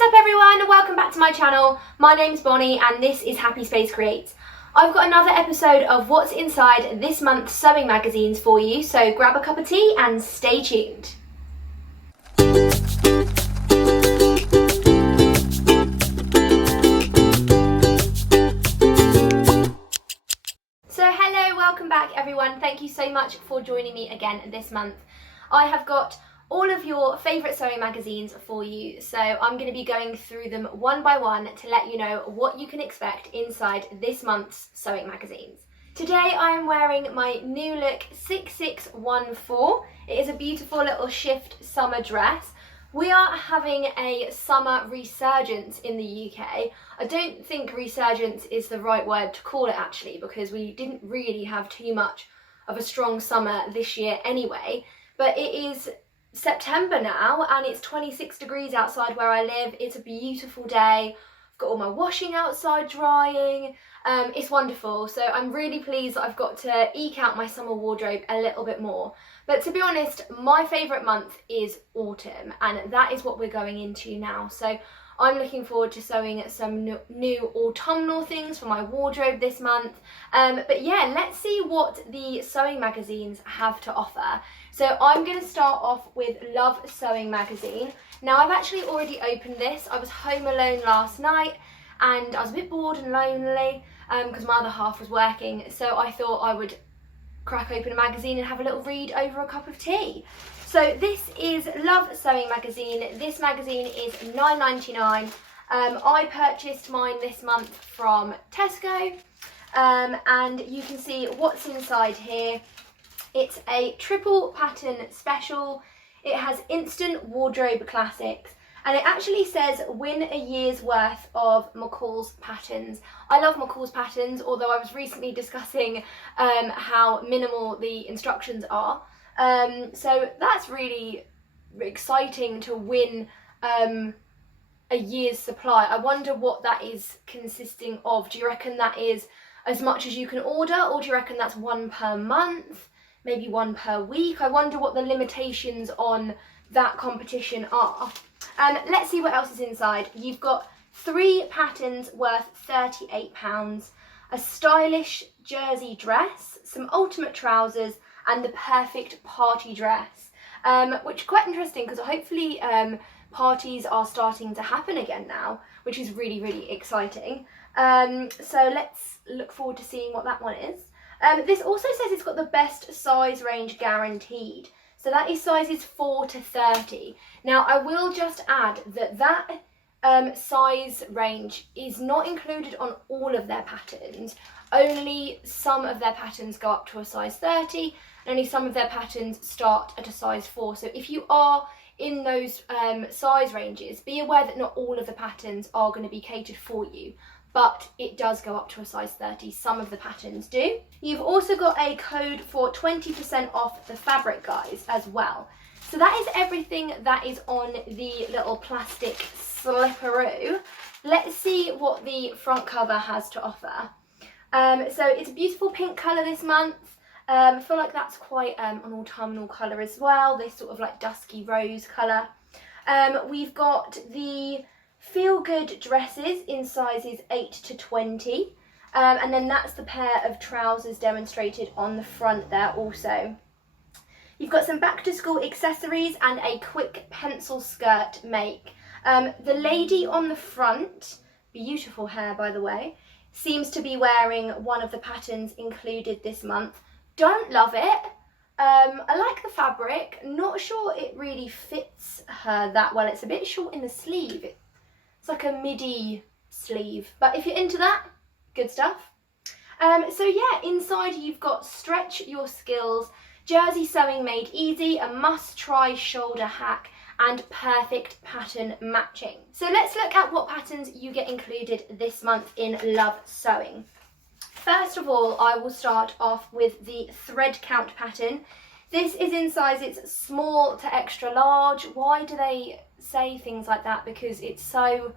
What is up everyone, welcome back to my channel. My name's Bonnie and this is Happy Space Creates. I've got another episode of what's inside this month's sewing magazines for you, so grab a cup of tea and stay tuned. So hello, welcome back everyone. Thank you so much for joining me again this month. I have got all of your favourite sewing magazines for you, so I'm going to be going through them one by one to let you know what you can expect inside this month's sewing magazines. Today I am wearing my new look 6614. It is a beautiful little shift summer dress. We are having a summer resurgence in the UK. I don't think resurgence is the right word to call it actually, because we didn't really have too much of a strong summer this year anyway, but it is September now and it's 26 degrees outside where I live. It's a beautiful day. I've got all my washing outside drying. It's wonderful. So I'm really pleased that I've got to eke out my summer wardrobe a little bit more. But to be honest, my favourite month is autumn and that is what we're going into now. So I'm looking forward to sewing some new autumnal things for my wardrobe this month. But yeah, let's see what the sewing magazines have to offer. So I'm going to start off with Love Sewing Magazine. Now I've actually already opened this. I was home alone last night and I was a bit bored and lonely because my other half was working. So I thought I would crack open a magazine and have a little read over a cup of tea. So this is Love Sewing Magazine. This magazine is £9.99. I purchased mine this month from Tesco, and you can see what's inside here. It's a triple pattern special. It has instant wardrobe classics, and it actually says win a year's worth of McCall's patterns. I love McCall's patterns, although I was recently discussing how minimal the instructions are. So that's really exciting to win a year's supply. I wonder what that is consisting of. Do you reckon that is as much as you can order, or do you reckon that's one per month, maybe one per week? I wonder what the limitations on that competition are. Let's see what else is inside. You've got 3 patterns worth £38, a stylish jersey dress, some ultimate trousers, and the perfect party dress, which is quite interesting because hopefully parties are starting to happen again now, which is really, really exciting. So let's look forward to seeing what that one is. This also says it's got the best size range guaranteed. So that is sizes 4 to 30. Now I will just add that size range is not included on all of their patterns. Only some of their patterns go up to a size 30, and only some of their patterns start at a size 4. So if you are in those size ranges, be aware that not all of the patterns are going to be catered for you, but it does go up to a size 30. Some of the patterns do. You've also got a code for 20% off the fabric guys as well. So that is everything that is on the little plastic slipperoo. Let's see what the front cover has to offer. So it's a beautiful pink colour this month. I feel like that's quite an autumnal colour as well, this sort of like dusky rose colour. We've got the Feel Good dresses in sizes 8 to 20, and then that's the pair of trousers demonstrated on the front there also. You've got some back to school accessories and a quick pencil skirt make. The lady on the front, beautiful hair by the way, seems to be wearing one of the patterns included this month. Don't love it. I like the fabric, not sure it really fits her that well. It's a bit short in the sleeve. It's like a midi sleeve, but if you're into that, good stuff. So yeah, inside you've got stretch your skills, jersey sewing made easy, a must-try shoulder hack, and perfect pattern matching. So let's look at what patterns you get included this month in Love Sewing. First of all, I will start off with the thread count pattern. This is in sizes small to extra large. Why do they say things like that? Because it's so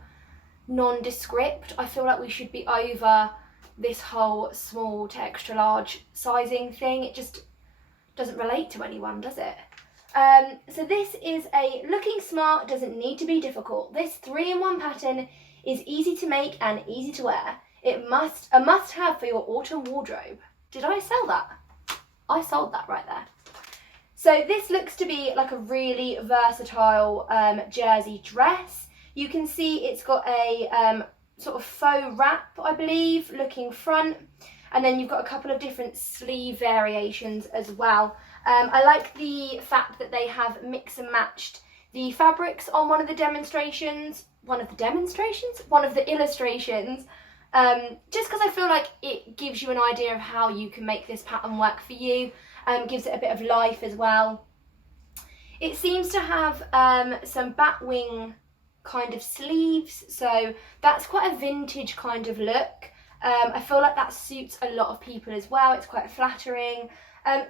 nondescript. I feel like we should be over this whole small to extra large sizing thing. It just doesn't relate to anyone, does it? So this is a looking smart, doesn't need to be difficult. This 3-in-1 pattern is easy to make and easy to wear. A must-have for your autumn wardrobe. Did I sell that? I sold that right there. So this looks to be like a really versatile jersey dress. You can see it's got a sort of faux wrap, I believe, looking front. And then you've got a couple of different sleeve variations as well. I like the fact that they have mix and matched the fabrics on one of the illustrations, just because I feel like it gives you an idea of how you can make this pattern work for you, gives it a bit of life as well. It seems to have some batwing kind of sleeves, so that's quite a vintage kind of look. I feel like that suits a lot of people as well. It's quite flattering.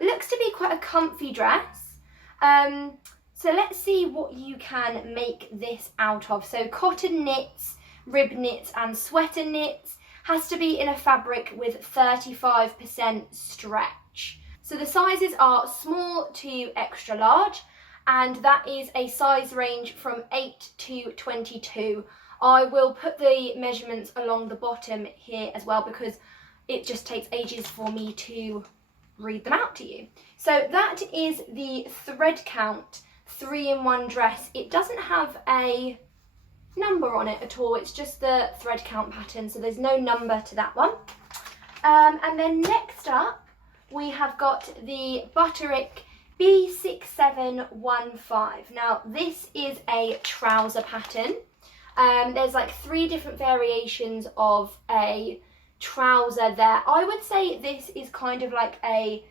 Looks to be quite a comfy dress. So let's see what you can make this out of. So cotton knits, rib knits and sweater knits. Has to be in a fabric with 35% stretch. So the sizes are small to extra large, and that is a size range from 8 to 22. I will put the measurements along the bottom here as well, because it just takes ages for me to read them out to you. So that is the thread count 3-in-1 dress. It doesn't have a number on it at all, it's just the thread count pattern, so there's no number to that one. And then next up we have got the Butterick B6715. Now this is a trouser pattern. There's like 3 different variations of a trouser there. I would say this is kind of like a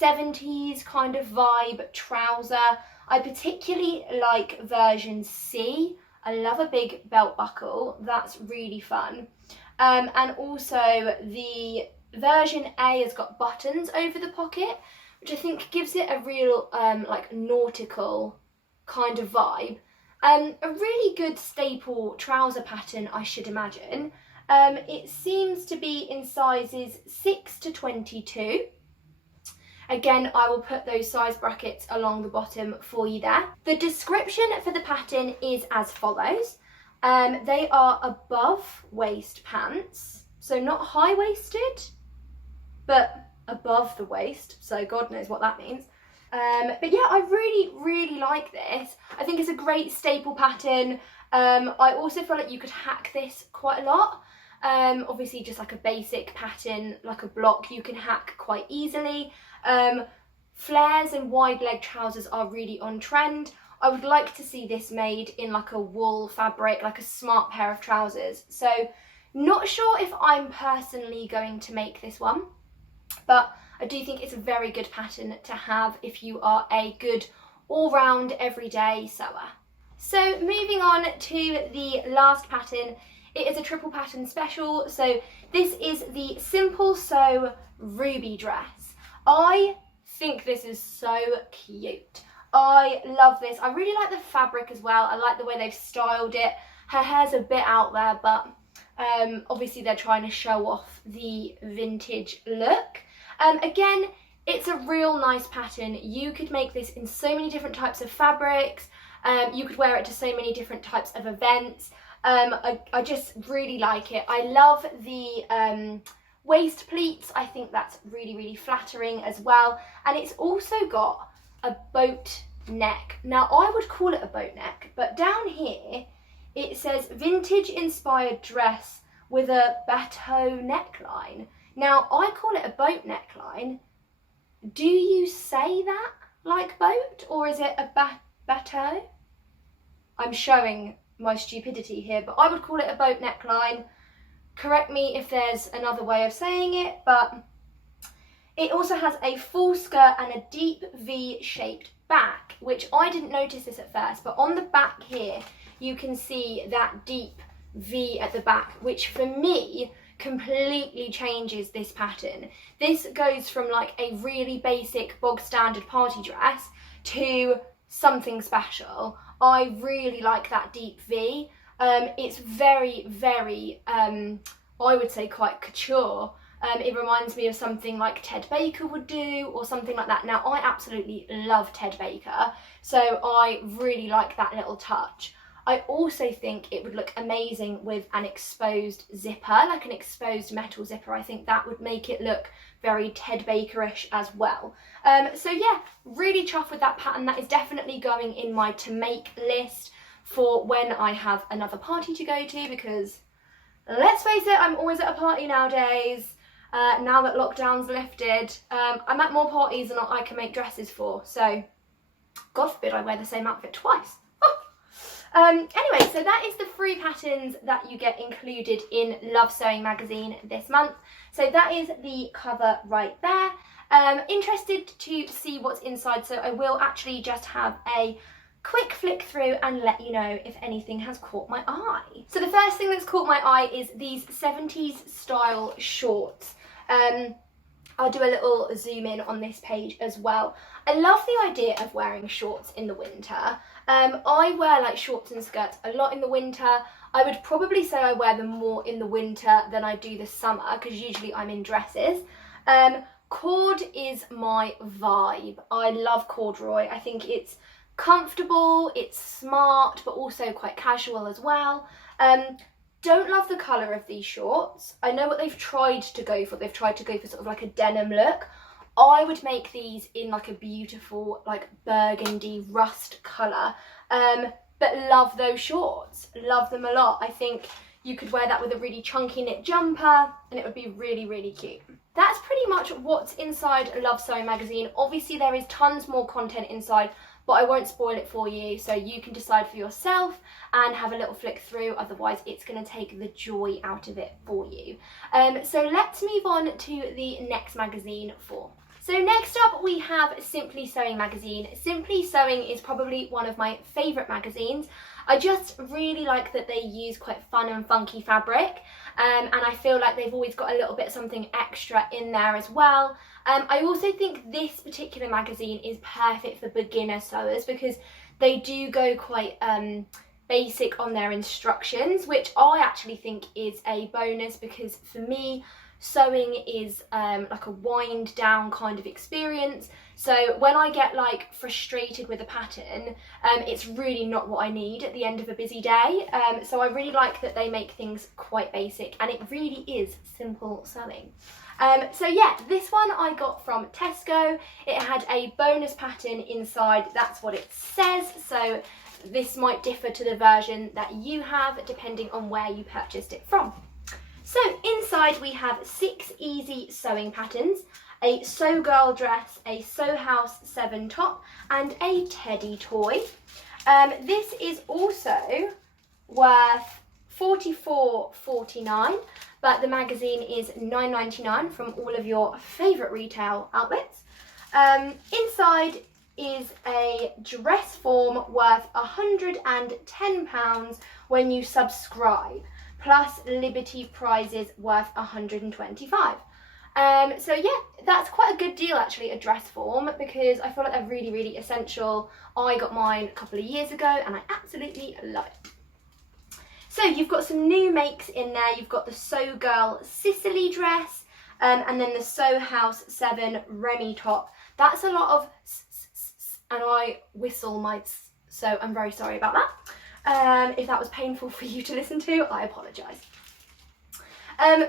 70s kind of vibe trouser. I particularly like version C. I love a big belt buckle, that's really fun. And also the version A has got buttons over the pocket, which I think gives it a real like nautical kind of vibe. A really good staple trouser pattern, I should imagine. It seems to be in sizes 6 to 22. Again, I will put those size brackets along the bottom for you there. The description for the pattern is as follows. They are above waist pants, so not high-waisted, but above the waist, so God knows what that means. But yeah, I really like this. I think it's a great staple pattern. I also feel like you could hack this quite a lot. Obviously just like a basic pattern, like a block, you can hack quite easily. Flares and wide leg trousers are really on trend. I would like to see this made in like a wool fabric, like a smart pair of trousers. So not sure if I'm personally going to make this one, but I do think it's a very good pattern to have if you are a good all-round everyday sewer. So moving on to the last pattern, it is a triple pattern special. So this is the Simple Sew Ruby dress. I think this is so cute. I love this. I really like the fabric as well. I like the way they've styled it. Her hair's a bit out there, but obviously they're trying to show off the vintage look. Again, it's a real nice pattern. You could make this in so many different types of fabrics. You could wear it to so many different types of events. I just really like it. I love the waist pleats. I think that's really flattering as well. And it's also got a boat neck. Now I would call it a boat neck, but down here it says vintage inspired dress with a bateau neckline. Now I call it a boat neckline. Do you say that like boat, or is it a bateau? I'm showing my stupidity here, but I would call it a boat neckline. Correct me if there's another way of saying it, but it also has a full skirt and a deep V-shaped back, which I didn't notice this at first, but on the back here you can see that deep V at the back, which for me completely changes this pattern. This goes from like a really basic bog standard party dress to something special. I really like that deep V. It's very I would say quite couture. It reminds me of something like Ted Baker would do, or something like that. Now, I absolutely love Ted Baker, so I really like that little touch. I also think it would look amazing with an exposed zipper, like an exposed metal zipper. I think that would make it look very Ted Baker-ish as well. So yeah, really chuffed with that pattern. That is definitely going in my to make list for when I have another party to go to, because let's face it, I'm always at a party nowadays. Now that lockdown's lifted, I'm at more parties than I can make dresses for, so God forbid I wear the same outfit twice. Anyway, so that is the 3 patterns that you get included in Love Sewing magazine this month. So that is the cover right there. Interested to see what's inside, so I will actually just have a quick flick through and let you know if anything has caught my eye. So the first thing that's caught my eye is these 70s style shorts. I'll do a little zoom in on this page as well. I love the idea of wearing shorts in the winter. I wear like shorts and skirts a lot in the winter. I would probably say I wear them more in the winter than I do the summer, because usually I'm in dresses. Cord is my vibe. I love corduroy. I think it's comfortable, it's smart, but also quite casual as well. Don't love the colour of these shorts. I know what they've tried to go for. They've tried to go for sort of like a denim look. I would make these in like a beautiful like burgundy rust colour, but love those shorts, love them a lot. I think you could wear that with a really chunky knit jumper and it would be really, really cute. That's pretty much what's inside Love Sewing magazine. Obviously there is tons more content inside, but I won't spoil it for you, so you can decide for yourself and have a little flick through, otherwise it's going to take the joy out of it for you. So let's move on to the next magazine for. So next up we have Simply Sewing magazine. Simply Sewing is probably one of my favourite magazines. I just really like that they use quite fun and funky fabric, and I feel like they've always got a little bit something extra in there as well. I also think this particular magazine is perfect for beginner sewers, because they do go quite basic on their instructions, which I actually think is a bonus, because for me sewing is like a wind down kind of experience. So when I get like frustrated with a pattern, it's really not what I need at the end of a busy day. So I really like that they make things quite basic, and it really is simple sewing. So yeah, this one I got from Tesco. It had a bonus pattern inside, that's what it says. So this might differ to the version that you have depending on where you purchased it from. So inside we have 6 easy sewing patterns, a Sew Girl dress, a Sew House 7 top, and a teddy toy. This is also worth $44.49, but the magazine is $9.99 from all of your favourite retail outlets. Inside is a dress form worth £110 when you subscribe, plus Liberty prizes worth $125. So yeah, that's quite a good deal actually, a dress form, because I feel like they're really, really essential. I got mine a couple of years ago and I absolutely love it. So you've got some new makes in there. You've got the Sew Girl CECILY dress, and then the Sew House 7 REMY top. That's a lot of and I whistle my so I'm very sorry about that. If that was painful for you to listen to, I apologise.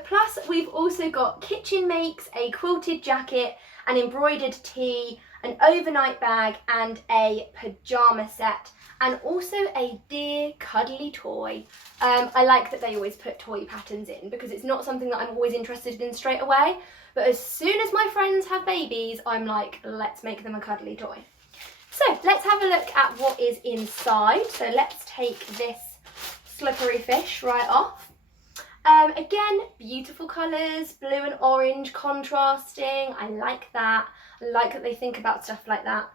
Plus we've also got kitchen makes, a quilted jacket, an embroidered tee, an overnight bag and a pyjama set, and also a dear cuddly toy. I like that they always put toy patterns in, because it's not something that I'm always interested in straight away, but as soon as my friends have babies, I'm like, let's make them a cuddly toy. So let's have a look at what is inside. So let's take this slippery fish right off. Again, beautiful colours, blue and orange contrasting. I like that. I like that they think about stuff like that.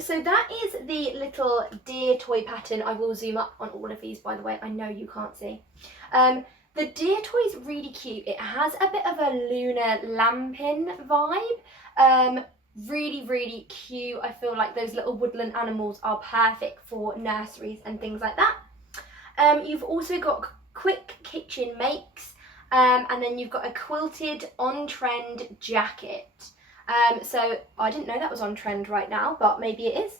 So that is the little deer toy pattern. I will zoom up on all of these, by the way. I know you can't see. The deer toy is really cute. It has a bit of a lunar lambkin vibe. Really, really cute. I feel like those little woodland animals are perfect for nurseries and things like that. You've also got quick kitchen makes, And then you've got a quilted on-trend jacket. So I didn't know that was on trend right now, but maybe it is.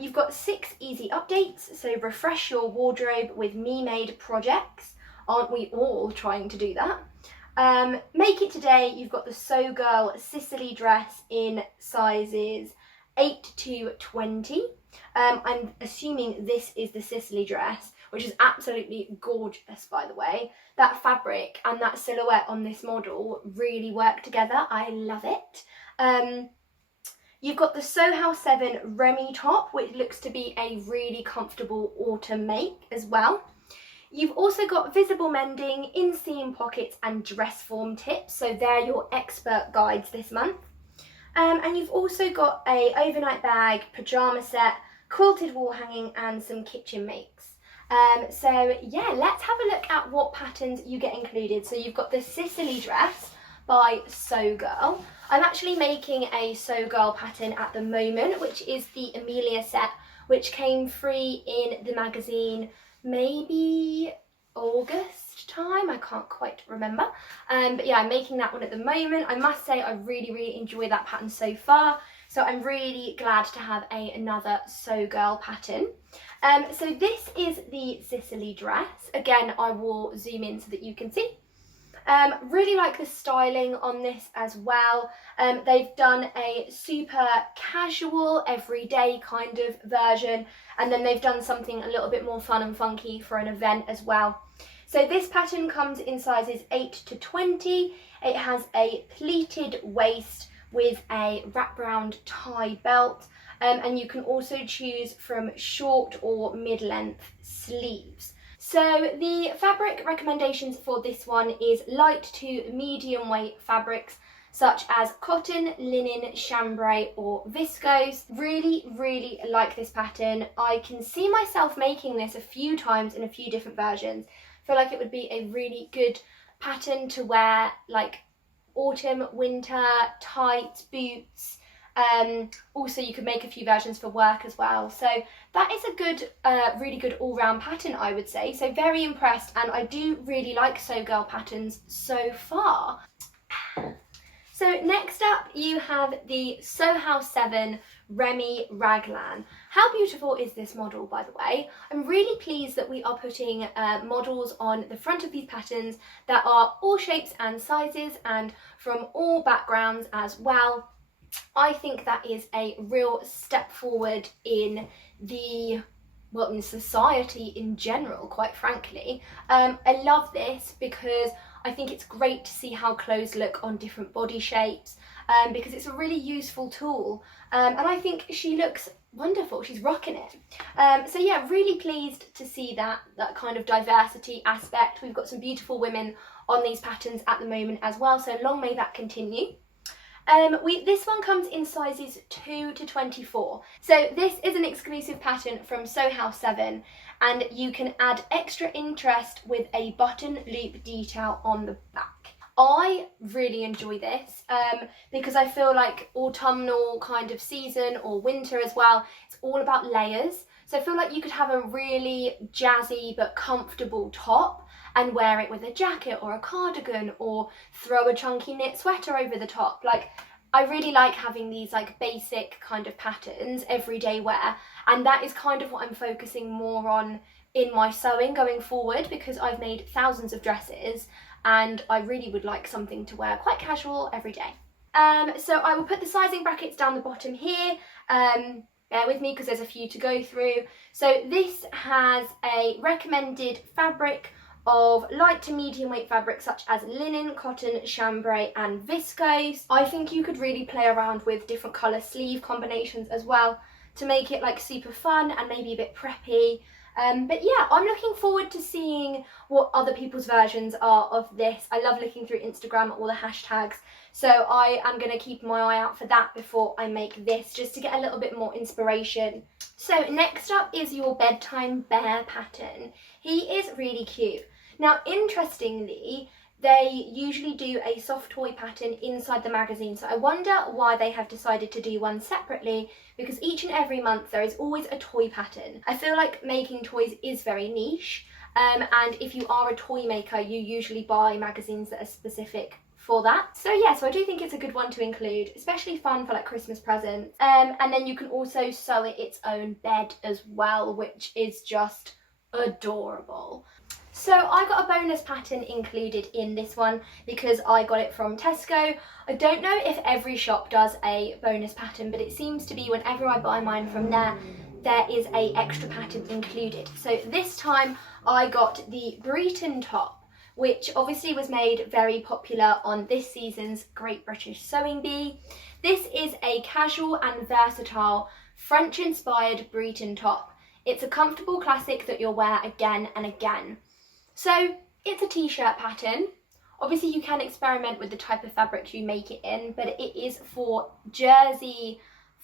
You've got 6 easy updates, so refresh your wardrobe with me-made projects. Aren't we all trying to do that? Make it today. You've got the So Girl CECILY dress in sizes 8 to 20. I'm assuming this is the CECILY dress, which is absolutely gorgeous, by the way. That fabric and that silhouette on this model really work together. I love it. You've got the Soho 7 REMY top, which looks to be a really comfortable autumn make as well. You've also got visible mending, inseam pockets and dress form tips, so they're your expert guides this month. And you've also got a overnight bag, pyjama set, quilted wall hanging and some kitchen makes. So yeah, let's have a look at what patterns you get included. So you've got the CECILY dress by So Girl. I'm actually making a So Girl pattern at the moment, which is the Amelia set, which came free in the magazine maybe August time, I can't quite remember. But yeah, I'm making that one at the moment. I must say I really enjoy that pattern so far, so I'm really glad to have another So Girl pattern. So this is the CECILY dress. Again, I will zoom in so that you can see. Really like the styling on this as well. They've done a super casual, everyday kind of version, and then they've done something a little bit more fun and funky for an event as well. So this pattern comes in sizes 8 to 20. It has a pleated waist with a wraparound tie belt, and you can also choose from short or mid-length sleeves. So the fabric recommendations for this one is light to medium weight fabrics such as cotton, linen, chambray or viscose. Really like this pattern. I can see myself making this a few times in a few different versions. I feel like it would be a really good pattern to wear like autumn, winter, tights, boots. Also you could make a few versions for work as well, so that is a good really good all-round pattern, I would say. So very impressed, and I do really like So Girl patterns so far. So next up you have the Soho 7 REMY Raglan. How beautiful is this model, by the way? I'm really pleased that we are putting models on the front of these patterns that are all shapes and sizes and from all backgrounds as well. I think that is a real step forward in the, well, in society in general, quite frankly. I love this because I think it's great to see how clothes look on different body shapes, because it's a really useful tool, and I think she looks wonderful. She's rocking it. So yeah, really pleased to see that kind of diversity aspect. We've got some beautiful women on these patterns at the moment as well, so long may that continue. This one comes in sizes 2 to 24. So this is an exclusive pattern from Soho 7, and you can add extra interest with a button loop detail on the back. I really enjoy this because I feel like autumnal kind of season, or winter as well, it's all about layers. So I feel like you could have a really jazzy but comfortable top and wear it with a jacket or a cardigan, or throw a chunky knit sweater over the top. Like, I really like having these like basic kind of patterns, everyday wear, and that is kind of what I'm focusing more on in my sewing going forward, because I've made thousands of dresses and I really would like something to wear quite casual every day. So I will put the sizing brackets down the bottom here. Bear with me because there's a few to go through. So this has a recommended fabric of light to medium weight fabrics such as linen, cotton, chambray and viscose. I think you could really play around with different colour sleeve combinations as well to make it like super fun and maybe a bit preppy. But yeah, I'm looking forward to seeing what other people's versions are of this. I love looking through Instagram at all the hashtags, so I am going to keep my eye out for that before I make this, just to get a little bit more inspiration. So next up is your Bedtime Bear pattern. He is really cute. Now, interestingly, they usually do a soft toy pattern inside the magazine, so I wonder why they have decided to do one separately, because each and every month there is always a toy pattern. I feel like making toys is very niche, and if you are a toy maker, you usually buy magazines that are specific for that. So yeah, so I do think it's a good one to include, especially fun for like Christmas presents. And then you can also sew it its own bed as well, which is just adorable. So I got a bonus pattern included in this one because I got it from Tesco. I don't know if every shop does a bonus pattern, but it seems to be whenever I buy mine from there, there is a extra pattern included. So this time I got the BRETON top, which obviously was made very popular on this season's Great British Sewing Bee. This is a casual and versatile French-inspired BRETON top. It's a comfortable classic that you'll wear again and again. So it's a t-shirt pattern. Obviously you can experiment with the type of fabric you make it in, but it is for jersey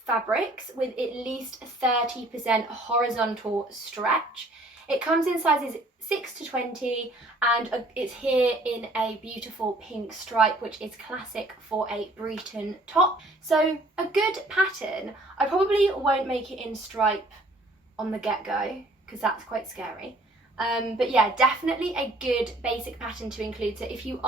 fabrics with at least 30% horizontal stretch. It comes in sizes 6 to 20 and it's here in a beautiful pink stripe, which is classic for a BRETON top. So a good pattern. I probably won't make it in stripe on the get-go because that's quite scary. But yeah, definitely a good basic pattern to include. So if you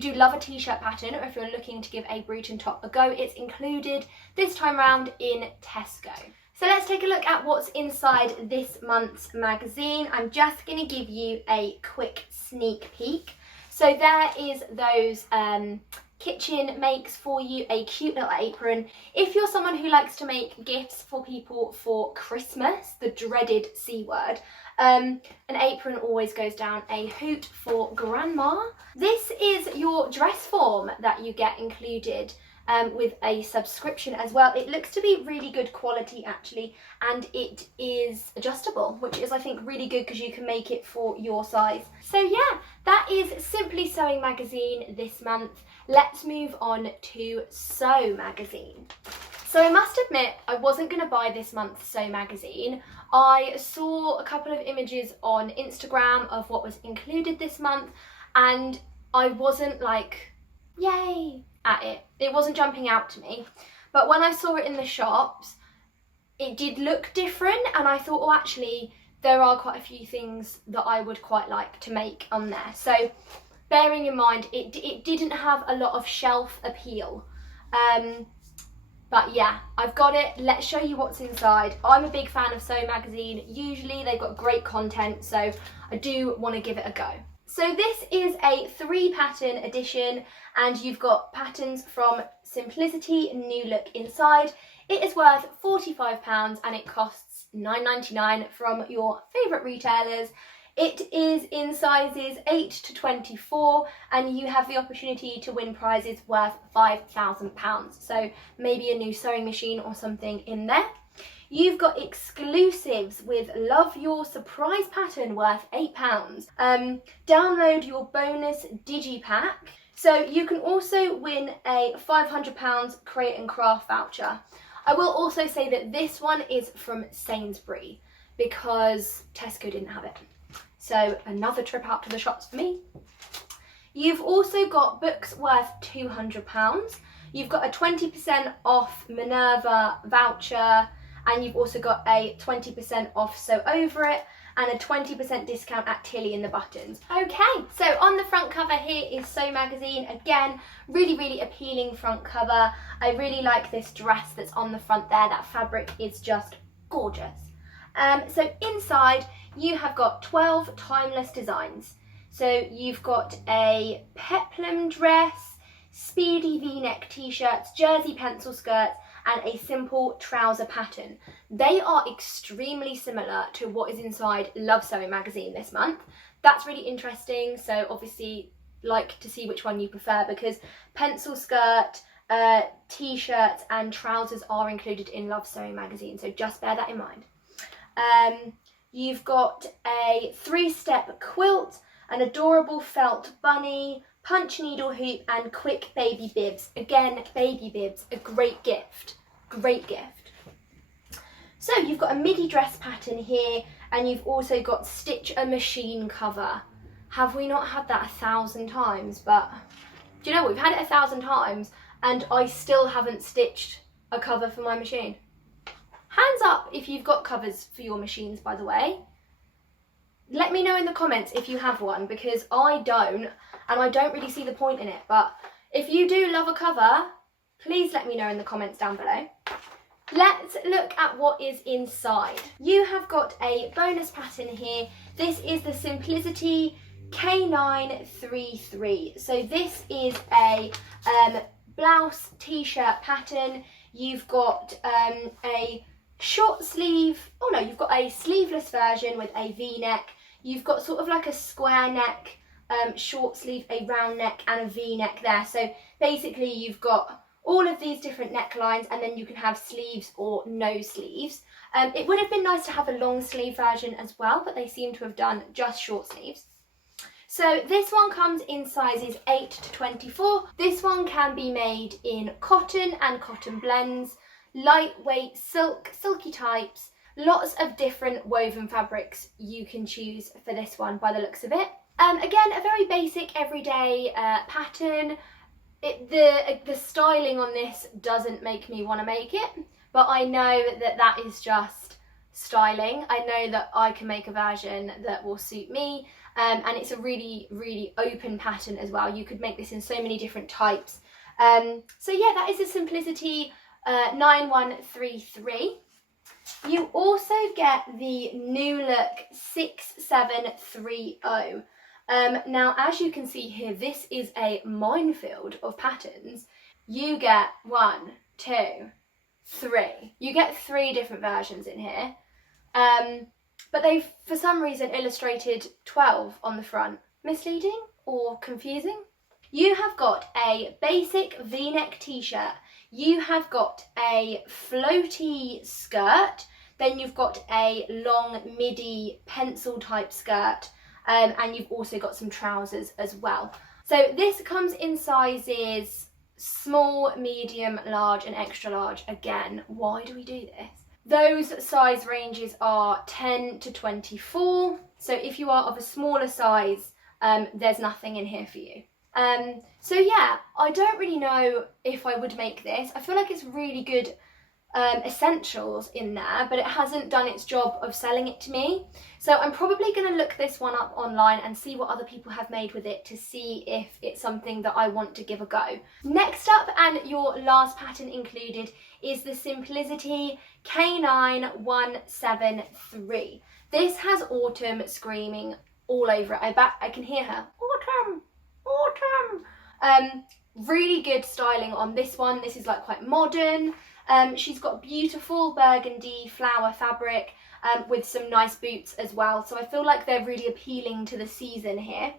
do love a t-shirt pattern, or if you're looking to give a BRETON top a go, it's included this time round in Tesco. So let's take a look at what's inside this month's magazine. I'm just going to give you a quick sneak peek. So there is those kitchen makes for you, a cute little apron. If you're someone who likes to make gifts for people for Christmas, the dreaded C word, an apron always goes down a hoot for grandma. This is your dress form that you get included with a subscription as well. It looks to be really good quality actually, and it is adjustable, which is I think really good because you can make it for your size. So yeah, that is Simply Sewing magazine this month. Let's move on to Sew magazine. So I must admit, I wasn't going to buy this month's Sew magazine. I saw a couple of images on Instagram of what was included this month, and I wasn't like, yay, at it. It wasn't jumping out to me. But when I saw it in the shops, it did look different, and I thought, oh, actually, there are quite a few things that I would quite like to make on there. So bearing in mind, it didn't have a lot of shelf appeal. But yeah, I've got it. Let's show you what's inside. I'm a big fan of Sew magazine. Usually they've got great content, so I do want to give it a go. So this is a 3-pattern edition, and you've got patterns from Simplicity New Look inside. It is worth £45 and it costs £9.99 from your favourite retailers. It is in sizes 8 to 24, and you have the opportunity to win prizes worth £5,000. So maybe a new sewing machine or something in there. You've got exclusives with Love Your Surprise pattern worth £8. Download your bonus digipack. So you can also win a £500 Create and Craft voucher. I will also say that this one is from Sainsbury because Tesco didn't have it. So another trip out to the shops for me. You've also got books worth £200. You've got a 20% off Minerva voucher, and you've also got a 20% off Sew Over It and a 20% discount at Tilly in the Buttons. Okay, so on the front cover here is Sew magazine. Again, really, really appealing front cover. I really like this dress that's on the front there. That fabric is just gorgeous. So inside, you have got 12 timeless designs. So you've got a peplum dress, speedy v-neck t-shirts, jersey pencil skirts, and a simple trouser pattern. They are extremely similar to what is inside Love Sewing magazine this month. That's really interesting. So obviously like to see which one you prefer, because pencil skirt, t-shirts and trousers are included in Love Sewing magazine. So just bear that in mind. You've got a 3-step quilt, an adorable felt bunny, punch needle hoop and quick baby bibs. Again, baby bibs, a great gift. Great gift. So you've got a midi dress pattern here, and you've also got stitch a machine cover. Have we not had that 1,000 times? But do you know what? We've had it 1,000 times and I still haven't stitched a cover for my machine. Hands up if you've got covers for your machines, by the way. Let me know in the comments if you have one, because I don't, and I don't really see the point in it. But if you do love a cover, please let me know in the comments down below. Let's look at what is inside. You have got a bonus pattern here. This is the Simplicity K933. So this is a blouse t-shirt pattern. You've got a short sleeve, oh no, you've got a sleeveless version with a V-neck. You've got sort of like a square neck, short sleeve, a round neck and a V-neck there. So basically you've got all of these different necklines, and then you can have sleeves or no sleeves. It would have been nice to have a long sleeve version as well, but they seem to have done just short sleeves. So this one comes in sizes 8 to 24. This one can be made in cotton and cotton blends, lightweight silk, silky types, lots of different woven fabrics you can choose for this one by the looks of it. Again, a very basic everyday pattern. The styling on this doesn't make me want to make it, but I know that that is just styling. I know that I can make a version that will suit me, and it's a really, really open pattern as well. You could make this in so many different types. So yeah, that is a Simplicity 9133. You also get the New Look 6730. Now, as you can see here, this is a minefield of patterns. You get 1, 2, 3. You get 3 different versions in here. But they've, for some reason, illustrated 12 on the front. Misleading or confusing? You have got a basic V-neck t-shirt. You have got a floaty skirt. Then you've got a long midi pencil type skirt. And you've also got some trousers as well. So this comes in sizes small, medium, large and extra large. Again, why do we do this? Those size ranges are 10 to 24. So if you are of a smaller size, there's nothing in here for you. So yeah, I don't really know if I would make this. I feel like it's really good essentials in there, but it hasn't done its job of selling it to me. So I'm probably going to look this one up online and see what other people have made with it to see if it's something that I want to give a go. Next up, and your last pattern included, is the Simplicity K9173. This has autumn screaming all over it. I bet I can hear her. Autumn! Autumn! Really good styling on this one. This is like quite modern. She's got beautiful burgundy flower fabric with some nice boots as well. So I feel like they're really appealing to the season here.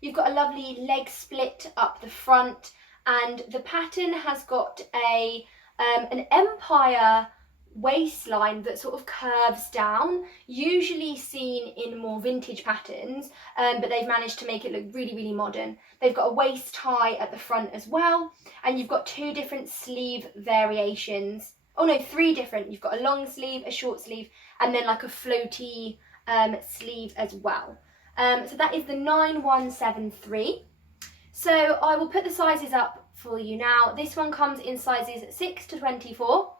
You've got a lovely leg split up the front, and the pattern has got an empire waistline that sort of curves down, usually seen in more vintage patterns, but they've managed to make it look really, really modern. They've got a waist tie at the front as well, and you've got 2 different sleeve variations. Oh no, 3 different. You've got a long sleeve, a short sleeve, and then like a floaty sleeve as well. So that is the 9173. So I will put the sizes up for you now. This one comes in sizes 6 to 24.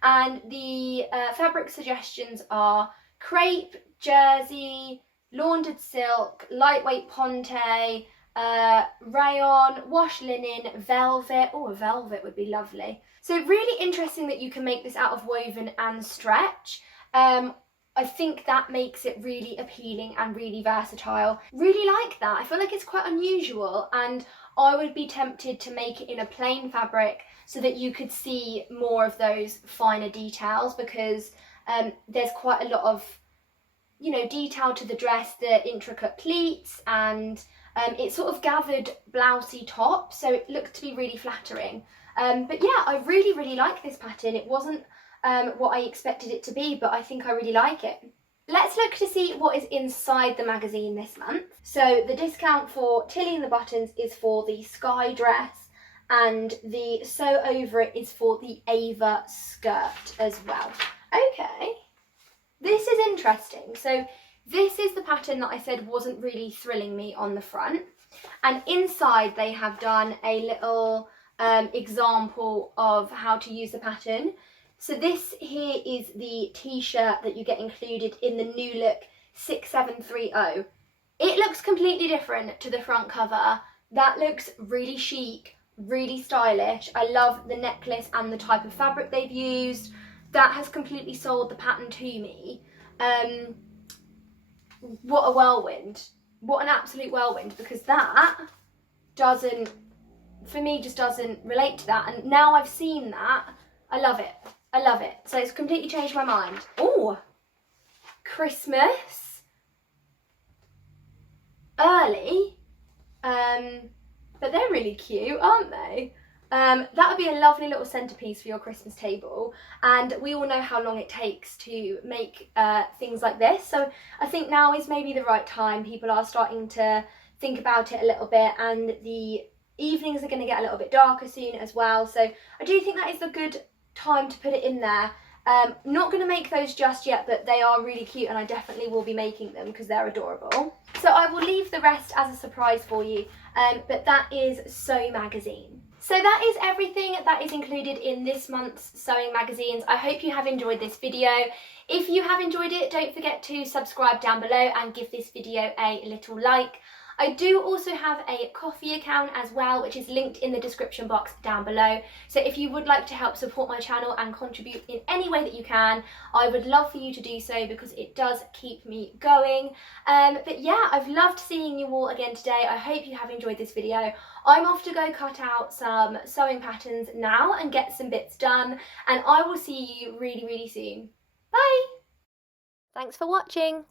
And the fabric suggestions are crepe, jersey, laundered silk, lightweight ponte, rayon, wash linen, velvet. Oh, a velvet would be lovely. So really interesting that you can make this out of woven and stretch. I think that makes it really appealing and really versatile. Really like that. I feel like it's quite unusual, and I would be tempted to make it in a plain fabric so that you could see more of those finer details, because there's quite a lot of, you know, detail to the dress, the intricate pleats, and it's sort of gathered blousey top, so it looked to be really flattering. But yeah, I really, really like this pattern. It wasn't what I expected it to be, but I think I really like it. Let's look to see what is inside the magazine this month. So the discount for Tilly and the Buttons is for the Sky dress, and the Sew Over It is for the Ava skirt as well. Okay, this is interesting. So this is the pattern that I said wasn't really thrilling me on the front, and inside they have done a little example of how to use the pattern. So this here is the t-shirt that you get included in the New Look 6730. It looks completely different to the front cover. That looks really chic, really stylish. I love the necklace and the type of fabric they've used. That has completely sold the pattern to me. What a whirlwind. What an absolute whirlwind, because that doesn't, for me, just doesn't relate to that. And now I've seen that, I love it. I love it. So it's completely changed my mind. Oh, Christmas. Early. But they're really cute, aren't they? That would be a lovely little centerpiece for your Christmas table, and we all know how long it takes to make things like this, so I think now is maybe the right time. People are starting to think about it a little bit, and the evenings are going to get a little bit darker soon as well, so I do think that is a good time to put it in there. Not going to make those just yet, but they are really cute and I definitely will be making them because they're adorable. So I will leave the rest as a surprise for you, but that is Sew Magazine. So that is everything that is included in this month's sewing magazines. I hope you have enjoyed this video. If you have enjoyed it, don't forget to subscribe down below and give this video a little like. I do also have a Ko-fi account as well, which is linked in the description box down below. So if you would like to help support my channel and contribute in any way that you can, I would love for you to do so because it does keep me going. But yeah, I've loved seeing you all again today. I hope you have enjoyed this video. I'm off to go cut out some sewing patterns now and get some bits done, and I will see you really, really soon. Bye! Thanks for watching.